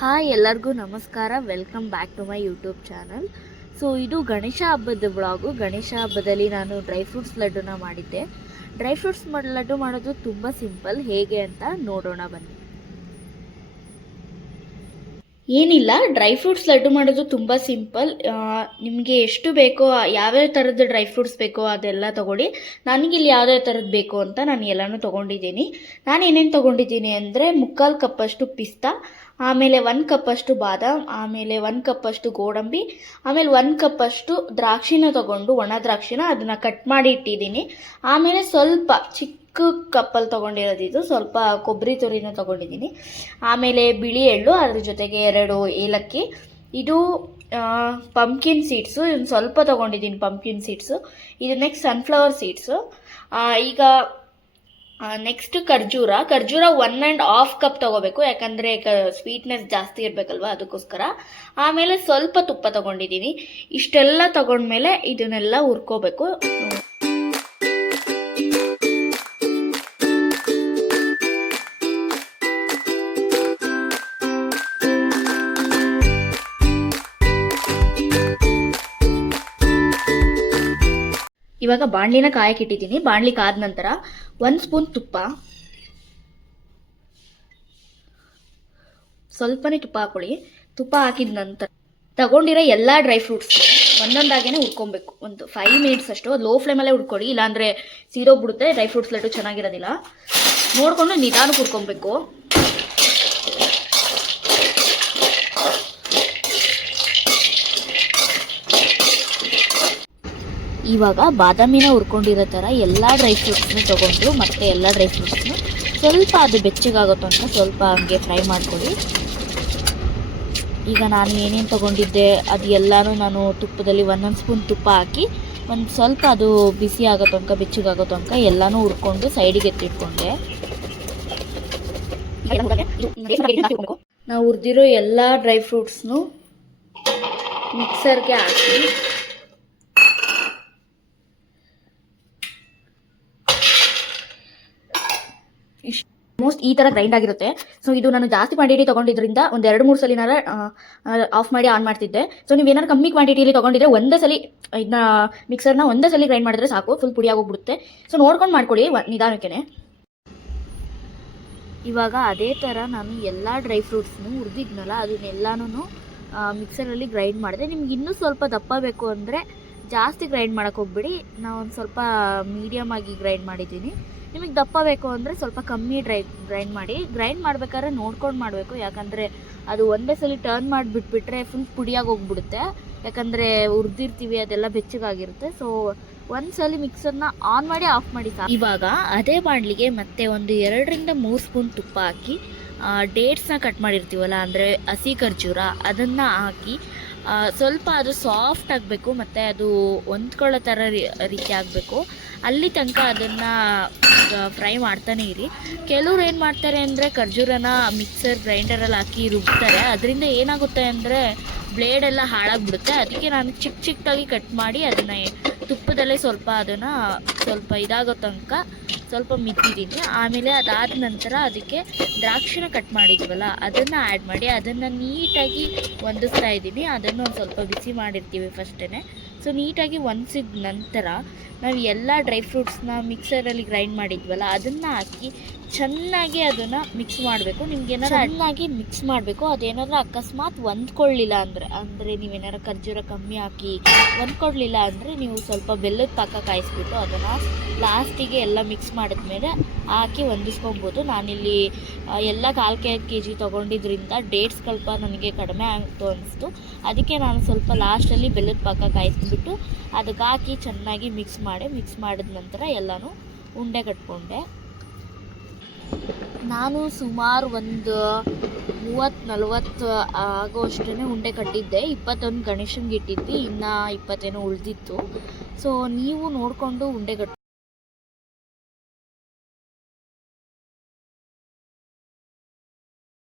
Hi ಎಲ್ಲರಿಗೂ ನಮಸ್ಕಾರ. Welcome back to my YouTube channel. So ಇದು ಗಣೇಶ ಹಬ್ಬದ ಬ್ಲಾಗು. ಗಣೇಶ ಹಬ್ಬದಲ್ಲಿ ನಾನು ಡ್ರೈ ಫ್ರೂಟ್ಸ್ ಲಡ್ಡುನ ಮಾಡಿದ್ದೆ. ಡ್ರೈ ಫ್ರೂಟ್ಸ್ ಲಡ್ಡು ಮಾಡೋದು ತುಂಬ ಸಿಂಪಲ್. ಹೇಗೆ ಅಂತ ನೋಡೋಣ ಬನ್ನಿ. ಏನಿಲ್ಲ, ಡ್ರೈ ಫ್ರೂಟ್ಸ್ ಲಡ್ಡು ಮಾಡೋದು ತುಂಬ ಸಿಂಪಲ್. ನಿಮಗೆ ಎಷ್ಟು ಬೇಕೋ, ಯಾವ್ಯಾವ ಥರದ ಡ್ರೈ ಫ್ರೂಟ್ಸ್ ಬೇಕೋ ಅದೆಲ್ಲ ತೊಗೊಳ್ಳಿ. ನನಗಿಲ್ಲಿ ಯಾವ್ಯಾವ ಥರದ್ದು ಬೇಕು ಅಂತ ನಾನು ಎಲ್ಲನೂ ತೊಗೊಂಡಿದ್ದೀನಿ. ನಾನು ಏನೇನು ತೊಗೊಂಡಿದ್ದೀನಿ ಅಂದರೆ 3/4 ಕಪ್ಪಷ್ಟು ಪಿಸ್ತಾ, ಆಮೇಲೆ 1 ಕಪ್ಪಷ್ಟು ಬಾದಾಮ್, ಆಮೇಲೆ 1 ಕಪ್ಪಷ್ಟು ಗೋಡಂಬಿ, ಆಮೇಲೆ 1 ಕಪ್ಪಷ್ಟು ದ್ರಾಕ್ಷಿನ ತೊಗೊಂಡು, ಒಣ ದ್ರಾಕ್ಷಿನ ಅದನ್ನು ಕಟ್ ಮಾಡಿ ಇಟ್ಟಿದ್ದೀನಿ. ಆಮೇಲೆ ಸ್ವಲ್ಪ ಚಿಕ್ಕ ಕಪ್ಪಲ್ಲಿ ತೊಗೊಂಡಿರೋದಿದ್ದು ಸ್ವಲ್ಪ ಕೊಬ್ಬರಿ ತುರಿನ ತೊಗೊಂಡಿದ್ದೀನಿ. ಆಮೇಲೆ ಬಿಳಿ ಎಳ್ಳು, ಅದ್ರ ಜೊತೆಗೆ 2 ಏಲಕ್ಕಿ. ಇದು ಪಂಪ್ಕಿನ್ ಸೀಡ್ಸು, ಇದನ್ನು ಸ್ವಲ್ಪ ತೊಗೊಂಡಿದ್ದೀನಿ ಪಂಪ್ಕಿನ್ ಸೀಡ್ಸು. ಇದು ನೆಕ್ಸ್ಟ್ ಸನ್ಫ್ಲವರ್ ಸೀಡ್ಸು. ಈಗ ನೆಕ್ಸ್ಟ್ ಖರ್ಜೂರ 1.5 ಕಪ್ ತೊಗೋಬೇಕು, ಯಾಕಂದರೆ ಸ್ವೀಟ್ನೆಸ್ ಜಾಸ್ತಿ ಇರಬೇಕಲ್ವ, ಅದಕ್ಕೋಸ್ಕರ. ಆಮೇಲೆ ಸ್ವಲ್ಪ ತುಪ್ಪ ತೊಗೊಂಡಿದ್ದೀನಿ. ಇಷ್ಟೆಲ್ಲ ತೊಗೊಂಡ್ಮೇಲೆ ಇದನ್ನೆಲ್ಲ ಹುರ್ಕೋಬೇಕು. ಇವಾಗ ಬಾಣಲಿನ ಕಾಯಕ್ಕಿಟ್ಟಿದ್ದೀನಿ. ಬಾಣಲಿ ಕಾದ ನಂತರ 1 ಸ್ಪೂನ್ ತುಪ್ಪ, ಸ್ವಲ್ಪನೇ ತುಪ್ಪ ಹಾಕೊಳ್ಳಿ. ತುಪ್ಪ ಹಾಕಿದ ನಂತರ ತಗೊಂಡಿರೋ ಎಲ್ಲ ಡ್ರೈ ಫ್ರೂಟ್ಸ್ ಒಂದೊಂದಾಗೇನೆ ಹುರ್ಕೊಬೇಕು. ಒಂದು 5 ಮಿನಿಟ್ಸ್ ಅಷ್ಟು ಲೋ ಫ್ಲೇಮಲ್ಲೇ ಹುಡ್ಕೊಳ್ಳಿ, ಇಲ್ಲಾಂದರೆ ಸೀರೋಗ್ಬಿಡುತ್ತೆ. ಡ್ರೈ ಫ್ರೂಟ್ಸ್ ಲಡ್ಡು ಚೆನ್ನಾಗಿರೋದಿಲ್ಲ. ನೋಡಿಕೊಂಡು ನಿಧಾನಕ್ಕೆ ಹುರ್ಕೊಬೇಕು. ಇವಾಗ ಬಾದಾಮಿನ ಹುರ್ಕೊಂಡಿರೋ ಥರ ಎಲ್ಲ ಡ್ರೈ ಫ್ರೂಟ್ಸ್ನ ತೊಗೊಂಡು ಮತ್ತೆ ಎಲ್ಲ ಡ್ರೈ ಫ್ರೂಟ್ಸ್ನ ಸ್ವಲ್ಪ ಅದು ಬೆಚ್ಚಗಾಗುತ್ತೋ ಅಂತ ಸ್ವಲ್ಪ ಹಂಗೆ ಫ್ರೈ ಮಾಡ್ಕೊಳ್ಳಿ. ಈಗ ನಾನು ಏನೇನು ತೊಗೊಂಡಿದ್ದೆ ಅದು ಎಲ್ಲನೂ ನಾನು ತುಪ್ಪದಲ್ಲಿ 1 ಸ್ಪೂನ್ ತುಪ್ಪ ಹಾಕಿ ಒಂದು ಸ್ವಲ್ಪ ಅದು ಬಿಸಿ ಆಗೋ ತನಕ, ಬೆಚ್ಚಗಾಗೋ ತನಕ ಎಲ್ಲನೂ ಹುರ್ಕೊಂಡು ಸೈಡಿಗೆ ಎತ್ತಿಟ್ಕೊಂಡೆ. ನಾವು ಹುರಿದಿರೋ ಎಲ್ಲ ಡ್ರೈ ಫ್ರೂಟ್ಸ್ನು ಮಿಕ್ಸರ್ಗೆ ಹಾಕಿ ಆಲ್ಮೋಸ್ಟ್ ಈ ಥರ ಗ್ರೈಂಡ್ ಆಗಿರುತ್ತೆ. ಸೊ ಇದು ನಾನು ಜಾಸ್ತಿ ಕ್ವಾಂಟಿಟಿ ತೊಗೊಂಡಿದ್ರಿಂದ ಒಂದು 2-3 ಸಲಿನಾರ ಆಫ್ ಮಾಡಿ ಆನ್ ಮಾಡ್ತಿದ್ದೆ. ಸೊ ನೀವು ಏನಾದ್ರು ಕಮ್ಮಿ ಕ್ವಾಂಟಿಟಿಯಲ್ಲಿ ತೊಗೊಂಡಿದ್ರೆ ಒಂದೇ ಸಲ ಇದನ್ನ ಮಿಕ್ಸರ್ನ ಒಂದೇ ಸಲ ಗ್ರೈಂಡ್ ಮಾಡಿದ್ರೆ ಸಾಕು, ಫುಲ್ ಪುಡಿ ಆಗೋಗ್ಬಿಡುತ್ತೆ. ಸೊ ನೋಡ್ಕೊಂಡು ಮಾಡ್ಕೊಳ್ಳಿ ನಿಧಾನಕ್ಕೆ. ಇವಾಗ ಅದೇ ಥರ ನಾನು ಎಲ್ಲ ಡ್ರೈ ಫ್ರೂಟ್ಸ್ನು ಹುರಿದಿದ್ನಲ್ಲ ಅದನ್ನೆಲ್ಲನೂ ಮಿಕ್ಸರಲ್ಲಿ ಗ್ರೈಂಡ್ ಮಾಡಿದೆ. ನಿಮ್ಗೆ ಇನ್ನೂ ಸ್ವಲ್ಪ ದಪ್ಪ ಬೇಕು ಅಂದರೆ ಜಾಸ್ತಿ ಗ್ರೈಂಡ್ ಮಾಡೋಕ್ಕೆ ಹೋಗ್ಬಿಡಿ. ನಾನು ಒಂದು ಸ್ವಲ್ಪ ಮೀಡಿಯಮ್ ಆಗಿ ಗ್ರೈಂಡ್ ಮಾಡಿದ್ದೀನಿ. ನಿಮಗೆ ದಪ್ಪ ಬೇಕು ಅಂದರೆ ಸ್ವಲ್ಪ ಕಮ್ಮಿ ಗ್ರೈಂಡ್ ಮಾಡಿ. ಗ್ರೈಂಡ್ ಮಾಡಬೇಕಾದ್ರೆ ನೋಡ್ಕೊಂಡು ಮಾಡಬೇಕು, ಯಾಕಂದರೆ ಅದು ಒಂದೇ ಸಲ ಟರ್ನ್ ಮಾಡಿಬಿಟ್ಬಿಟ್ರೆ ಫುಲ್ ಪುಡಿಯಾಗಿ ಹೋಗ್ಬಿಡುತ್ತೆ. ಯಾಕಂದರೆ ಹುರಿದಿರ್ತೀವಿ, ಅದೆಲ್ಲ ಬೆಚ್ಚಗಾಗಿರುತ್ತೆ. ಸೊ ಒಂದ್ಸಲಿ ಮಿಕ್ಸರ್ನ ಆನ್ ಮಾಡಿ ಆಫ್ ಮಾಡಿ. ಇವಾಗ ಅದೇ ಬಾಣಲಿಗೆ ಮತ್ತೆ ಒಂದು 2-3 ಸ್ಪೂನ್ ತುಪ್ಪ ಹಾಕಿ ಡೇಟ್ಸ್ನ ಕಟ್ ಮಾಡಿರ್ತೀವಲ್ಲ, ಅಂದರೆ ಹಸಿ ಖರ್ಜೂರ, ಅದನ್ನು ಹಾಕಿ ಸ್ವಲ್ಪ ಅದು ಸಾಫ್ಟ್ ಆಗಬೇಕು ಮತ್ತು ಅದು ಹೊಂದ್ಕೊಳ್ಳೋ ಥರ ರೀತಿ ಆಗಬೇಕು. ಅಲ್ಲಿ ತನಕ ಅದನ್ನು ಫ್ರೈ ಮಾಡ್ತಾನೆ ಇರಿ. ಕೆಲವ್ರು ಏನು ಮಾಡ್ತಾರೆ ಅಂದರೆ ಖರ್ಜೂರನ ಮಿಕ್ಸರ್ ಗ್ರೈಂಡರಲ್ಲಿ ಹಾಕಿ ರುಬ್ತಾರೆ. ಅದರಿಂದ ಏನಾಗುತ್ತೆ ಅಂದರೆ ಬ್ಲೇಡೆಲ್ಲ ಹಾಳಾಗಿಬಿಡುತ್ತೆ. ಅದಕ್ಕೆ ನಾನು ಚಿಕ್ಕದಾಗಿ ಕಟ್ ಮಾಡಿ ಅದನ್ನು ತುಪ್ಪದಲ್ಲೇ ಸ್ವಲ್ಪ ಅದನ್ನು ಸ್ವಲ್ಪ ಇದಾಗೋ ತನಕ ಸ್ವಲ್ಪ ಮಿತ್ತಿದ್ದೀನಿ. ಆಮೇಲೆ ಅದಾದ ನಂತರ ಅದಕ್ಕೆ ದ್ರಾಕ್ಷಿನ ಕಟ್ ಮಾಡಿದ್ವಲ್ಲ ಅದನ್ನು ಆ್ಯಡ್ ಮಾಡಿ ಅದನ್ನು ನೀಟಾಗಿ ಹೊಂದಿಸ್ತಾ ಇದ್ದೀನಿ. ಅದನ್ನು ಒಂದು ಸ್ವಲ್ಪ ಬಿಸಿ ಮಾಡಿರ್ತೀವಿ ಫಸ್ಟೇ. ಸೊ ನೀಟಾಗಿ ಹೊಂದಿಸಿದ ನಂತರ ನಾವು ಎಲ್ಲ ಡ್ರೈ ಫ್ರೂಟ್ಸ್ನ ಮಿಕ್ಸರಲ್ಲಿ ಗ್ರೈಂಡ್ ಮಾಡಿದ್ವಲ್ಲ ಅದನ್ನು ಹಾಕಿ ಚೆನ್ನಾಗಿ ಅದನ್ನು ಮಿಕ್ಸ್ ಮಾಡಬೇಕು. ನಿಮ್ಗೇನಾರು ಚೆನ್ನಾಗಿ ಮಿಕ್ಸ್ ಮಾಡಬೇಕು. ಅದೇನಾದ್ರೂ ಅಕಸ್ಮಾತ್ ಹೊಂದ್ಕೊಳ್ಳಿಲ್ಲ ಅಂದರೆ ನೀವೇನಾರು ಖರ್ಜೂರ ಕಮ್ಮಿ ಹಾಕಿ ಹೊಂದ್ಕೊಳ್ಳಿಲ್ಲ ಅಂದರೆ ನೀವು ಸ್ವಲ್ಪ ಬೆಲ್ಲದ ಪಾಕ ಕಾಯಿಸ್ಬಿಟ್ಟು ಅದನ್ನು ಲಾಸ್ಟಿಗೆ ಎಲ್ಲ ಮಿಕ್ಸ್ ಮಾಡಿದ್ಮೇಲೆ ಹಾಕಿ ಹೊಂದಿಸ್ಕೊಬೋದು. ನಾನಿಲ್ಲಿ ಎಲ್ಲ 1/4 kg ತೊಗೊಂಡಿದ್ರಿಂದ ಡೇಟ್ಸ್ ಸ್ವಲ್ಪ ನನಗೆ ಕಡಿಮೆ ಆಗ್ತು ಅನಿಸ್ತು. ಅದಕ್ಕೆ ನಾನು ಸ್ವಲ್ಪ ಲಾಸ್ಟಲ್ಲಿ ಬೆಲ್ಲದ ಪಾಕ ಕಾಯಿಸ್ಬಿಟ್ಟು ಅದಕ್ಕೆ ಹಾಕಿ ಚೆನ್ನಾಗಿ ಮಿಕ್ಸ್ ಮಾಡಿದ ನಂತರ ಎಲ್ಲನೂ ಉಂಡೆ ಕಟ್ಕೊಂಡೆ. ನಾನು ಸುಮಾರು ಒಂದು 30-40 ಆಗೋಷ್ಟೇ ಉಂಡೆ ಕಟ್ಟಿದ್ದೆ. 21 ಗಣೇಶನಿಗೆ ಇಟ್ಟಿದ್ವಿ, ಇನ್ನು 20 ಉಳಿದಿತ್ತು. ಸೊ ನೀವು ನೋಡಿಕೊಂಡು ಉಂಡೆ